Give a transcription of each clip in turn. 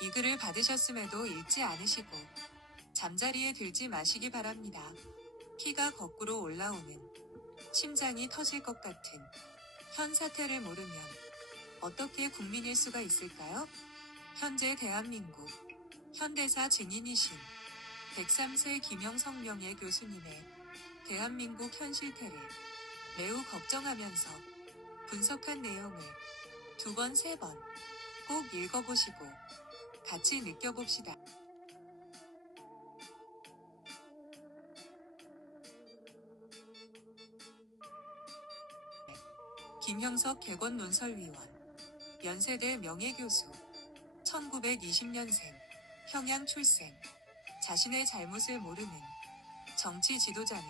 이 글을 받으셨음에도 읽지 않으시고 잠자리에 들지 마시기 바랍니다. 피가 거꾸로 올라오는 심장이 터질 것 같은 현 사태를 모르면 어떻게 국민일 수가 있을까요? 현재 대한민국 현대사 증인이신 103세 김영성 명예 교수님의 대한민국 현실태를 매우 걱정하면서 분석한 내용을 두 번, 세 번 꼭 읽어보시고 같이 느껴봅시다. 김형석 개건 논설위원 연세대 명예교수 1920년생 평양 출생 자신의 잘못을 모르는 정치 지도자는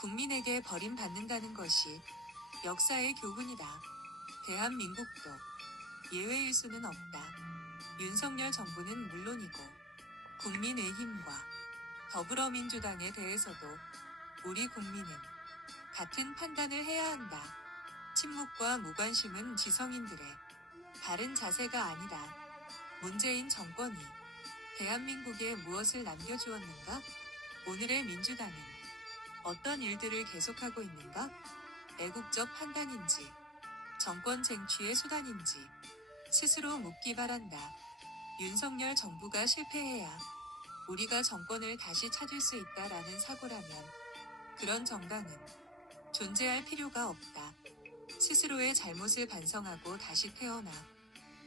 국민에게 버림받는다는 것이 역사의 교훈이다. 대한민국도 예외일 수는 없다. 윤석열 정부는 물론이고 국민의힘과 더불어민주당에 대해서도 우리 국민은 같은 판단을 해야 한다. 침묵과 무관심은 지성인들의 바른 자세가 아니다. 문재인 정권이 대한민국에 무엇을 남겨주었는가? 오늘의 민주당은 어떤 일들을 계속하고 있는가? 애국적 판단인지, 정권 쟁취의 수단인지 스스로 묻기 바란다. 윤석열 정부가 실패해야 우리가 정권을 다시 찾을 수 있다라는 사고라면 그런 정당은 존재할 필요가 없다. 스스로의 잘못을 반성하고 다시 태어나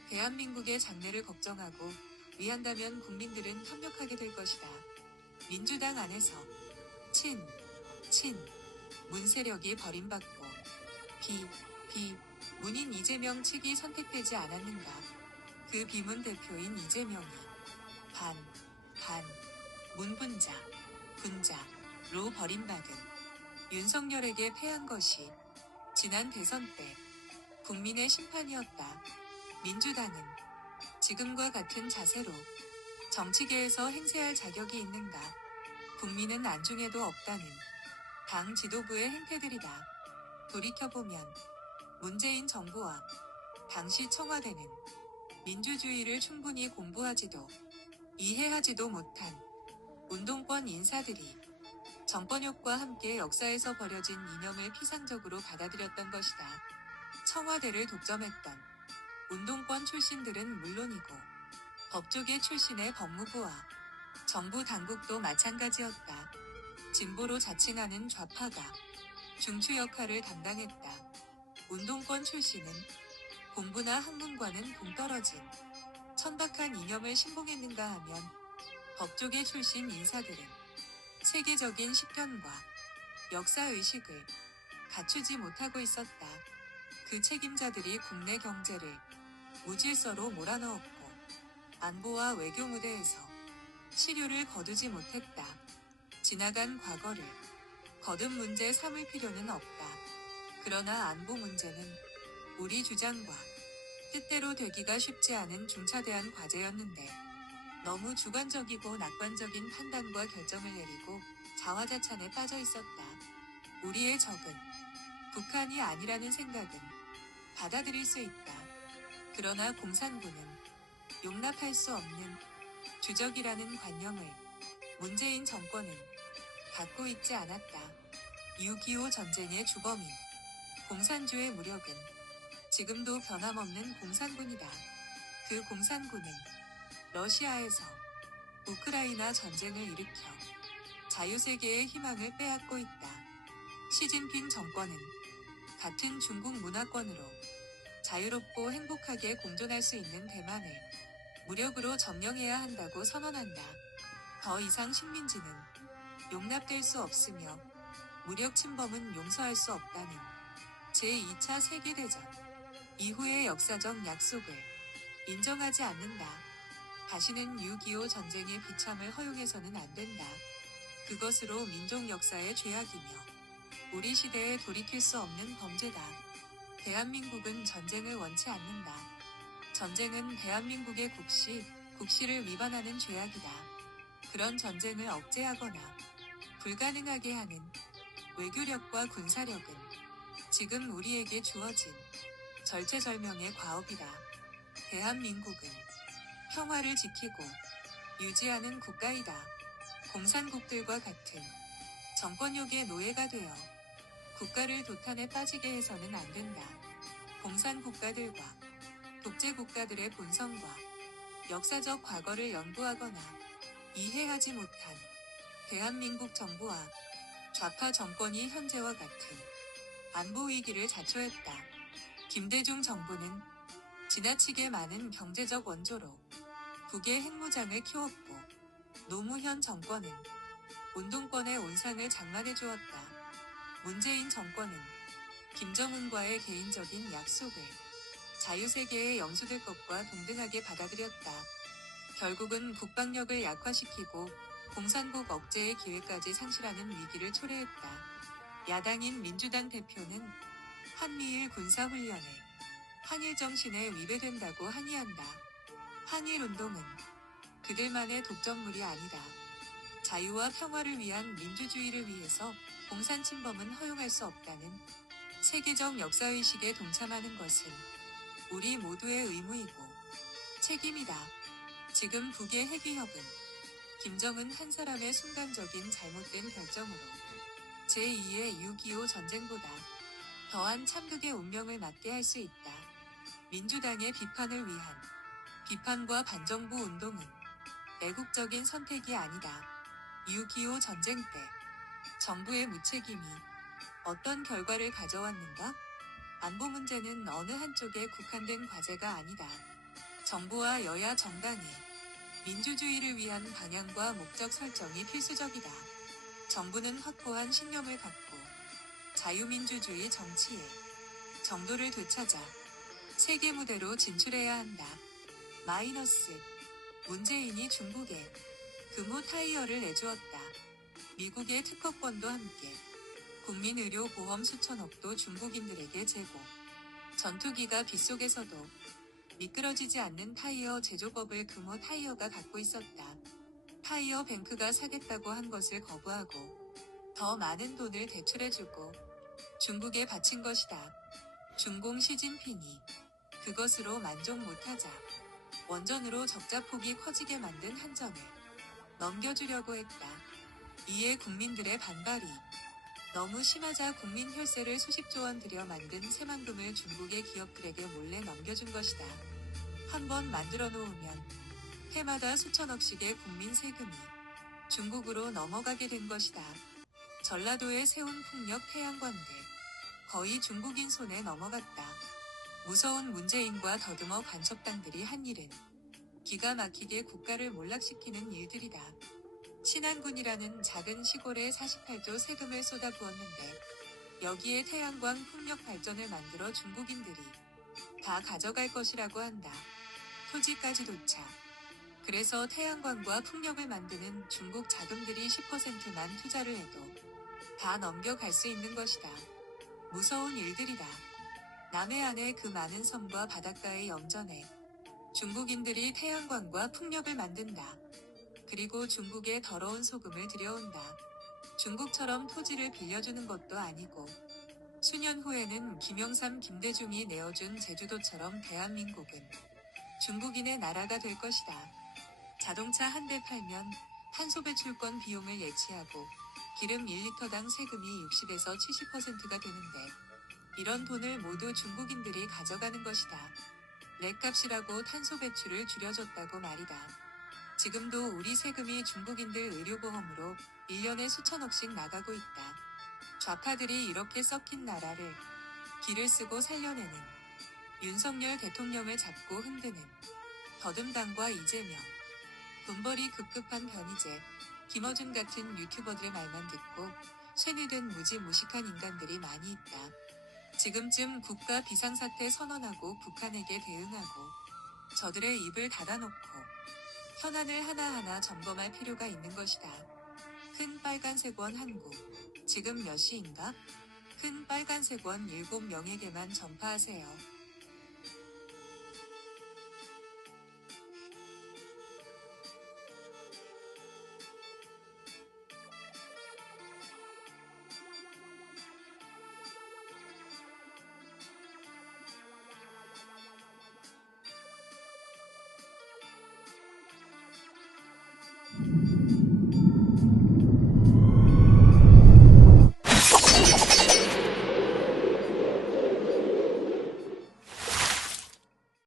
대한민국의 장래를 걱정하고 위한다면 국민들은 협력하게 될 것이다. 민주당 안에서 친, 친, 문 세력이 버림받고 비, 비, 문인 이재명 측이 선택되지 않았는가. 그 비문 대표인 이재명이 반, 반, 문분자, 분자로 버림받은 윤석열에게 패한 것이 지난 대선 때 국민의 심판이었다. 민주당은 지금과 같은 자세로 정치계에서 행세할 자격이 있는가? 국민은 안중에도 없다는 당 지도부의 행태들이다. 돌이켜보면 문재인 정부와 당시 청와대는 민주주의를 충분히 공부하지도 이해하지도 못한 운동권 인사들이 정권욕과 함께 역사에서 버려진 이념을 피상적으로 받아들였던 것이다. 청와대를 독점했던 운동권 출신들은 물론이고 법조계 출신의 법무부와 정부 당국도 마찬가지였다. 진보로 자칭하는 좌파가 중추 역할을 담당했다. 운동권 출신은 공부나 학문과는 동떨어진 천박한 이념을 신봉했는가 하면 법조계 출신 인사들은 세계적인 시편과 역사의식을 갖추지 못하고 있었다. 그 책임자들이 국내 경제를 무질서로 몰아넣었고 안보와 외교 무대에서 시류를 거두지 못했다. 지나간 과거를 거듭 문제 삼을 필요는 없다. 그러나 안보 문제는 우리 주장과 뜻대로 되기가 쉽지 않은 중차대한 과제였는데 너무 주관적이고 낙관적인 판단과 결정을 내리고 자화자찬에 빠져 있었다. 우리의 적은 북한이 아니라는 생각은 받아들일 수 있다. 그러나 공산군은 용납할 수 없는 주적이라는 관념을 문재인 정권은 갖고 있지 않았다. 6.25 전쟁의 주범인 공산주의 무력은 지금도 변함없는 공산군이다. 그 공산군은 러시아에서 우크라이나 전쟁을 일으켜 자유세계의 희망을 빼앗고 있다. 시진핑 정권은 같은 중국 문화권으로 자유롭고 행복하게 공존할 수 있는 대만을 무력으로 점령해야 한다고 선언한다. 더 이상 식민지는 용납될 수 없으며 무력 침범은 용서할 수 없다는 제2차 세계대전 이후의 역사적 약속을 인정하지 않는다. 다시는 6.25 전쟁의 비참을 허용해서는 안 된다. 그것으로 민족 역사의 죄악이며 우리 시대에 돌이킬 수 없는 범죄다. 대한민국은 전쟁을 원치 않는다. 전쟁은 대한민국의 국시, 국시를 위반하는 죄악이다. 그런 전쟁을 억제하거나 불가능하게 하는 외교력과 군사력은 지금 우리에게 주어진 절체절명의 과업이다. 대한민국은 평화를 지키고 유지하는 국가이다. 공산국들과 같은 정권욕의 노예가 되어 국가를 도탄에 빠지게 해서는 안 된다. 공산국가들과 독재국가들의 본성과 역사적 과거를 연구하거나 이해하지 못한 대한민국 정부와 좌파 정권이 현재와 같은 안보 위기를 자초했다. 김대중 정부는 지나치게 많은 경제적 원조로 북의 핵무장을 키웠고 노무현 정권은 운동권의 온상을 장만해 주었다. 문재인 정권은 김정은과의 개인적인 약속을 자유세계에 영수될 것과 동등하게 받아들였다. 결국은 국방력을 약화시키고 공산국 억제의 기회까지 상실하는 위기를 초래했다. 야당인 민주당 대표는 한미일 군사훈련에 한일 정신에 위배된다고 항의한다. 한일 운동은 그들만의 독점물이 아니다. 자유와 평화를 위한 민주주의를 위해서 공산 침범은 허용할 수 없다는 세계적 역사의식에 동참하는 것은 우리 모두의 의무이고 책임이다. 지금 북의 핵위협은 김정은 한 사람의 순간적인 잘못된 결정으로 제2의 6.25 전쟁보다 더한 참극의 운명을 맞게 할 수 있다. 민주당의 비판을 위한 비판과 반정부 운동은 애국적인 선택이 아니다. 6.25 전쟁 때 정부의 무책임이 어떤 결과를 가져왔는가? 안보 문제는 어느 한쪽에 국한된 과제가 아니다. 정부와 여야 정당의 민주주의를 위한 방향과 목적 설정이 필수적이다. 정부는 확고한 신념을 갖고 자유민주주의 정치에 정도를 되찾아 세계 무대로 진출해야 한다. 마이너스 문재인이 중국에 금호 타이어를 내주었다. 미국의 특허권도 함께 국민의료보험 수천억도 중국인들에게 제공. 전투기가 빗속에서도 미끄러지지 않는 타이어 제조법을 금호 타이어가 갖고 있었다. 타이어 뱅크가 사겠다고 한 것을 거부하고 더 많은 돈을 대출해주고 중국에 바친 것이다. 중공 시진핑이 그것으로 만족 못하자 원전으로 적자폭이 커지게 만든 한 점을 넘겨주려고 했다. 이에 국민들의 반발이 너무 심하자 국민 혈세를 수십조 원 들여 만든 새만금을 중국의 기업들에게 몰래 넘겨준 것이다. 한번 만들어 놓으면 해마다 수천억씩의 국민 세금이 중국으로 넘어가게 된 것이다. 전라도에 세운 풍력 태양광대 거의 중국인 손에 넘어갔다. 무서운 문재인과 더듬어 간첩당들이 한 일은 기가 막히게 국가를 몰락시키는 일들이다. 신안군이라는 작은 시골에 48조 세금을 쏟아부었는데 여기에 태양광 풍력 발전을 만들어 중국인들이 다 가져갈 것이라고 한다. 토지까지도차. 그래서 태양광과 풍력을 만드는 중국 자금들이 10%만 투자를 해도 다 넘겨갈 수 있는 것이다. 무서운 일들이다. 남해안의 그 많은 섬과 바닷가의 염전에 중국인들이 태양광과 풍력을 만든다. 그리고 중국에 더러운 소금을 들여온다. 중국처럼 토지를 빌려주는 것도 아니고 수년 후에는 김영삼 김대중이 내어준 제주도처럼 대한민국은 중국인의 나라가 될 것이다. 자동차 한 대 팔면 탄소 배출권 비용을 예치하고 기름 1리터당 세금이 60에서 70%가 되는데 이런 돈을 모두 중국인들이 가져가는 것이다. 렉값이라고 탄소 배출을 줄여줬다고 말이다. 지금도 우리 세금이 중국인들 의료보험으로 1년에 수천억씩 나가고 있다. 좌파들이 이렇게 썩힌 나라를 길을 쓰고 살려내는 윤석열 대통령을 잡고 흔드는 더듬당과 이재명, 돈벌이 급급한 변희재, 김어준 같은 유튜버들의 말만 듣고 쇠뇌된 무지무식한 인간들이 많이 있다. 지금쯤 국가 비상사태 선언하고 북한에게 대응하고 저들의 입을 닫아놓고 현안을 하나하나 점검할 필요가 있는 것이다. 큰 빨간색 원 한국. 지금 몇 시인가? 큰 빨간색 원 7명에게만 전파하세요.